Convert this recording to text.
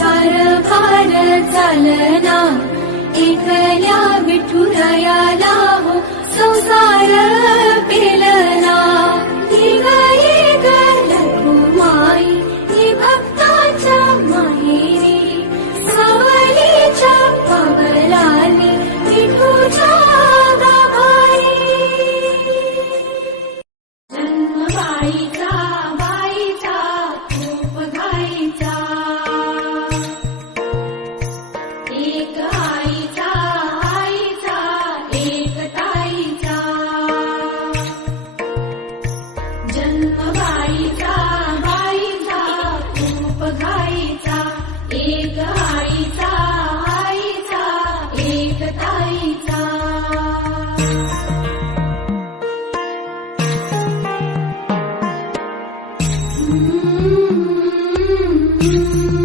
कारभार चालना, एकल्या विठुरायाला हो संसार पेलना. ही गाई गलकुमाई ही भक्ताच्या माहेरी, सावलीच्या पावलांनी विठूच्या गाभारी. जन्म बाईचा बाईचा खूप घाईचा, एक आईचा आईचा एक ताईचा. जन्म बाईचा बाईचा खूप घाईचा, एक आईचा आईचा एक ताईचा. Mm-hmm.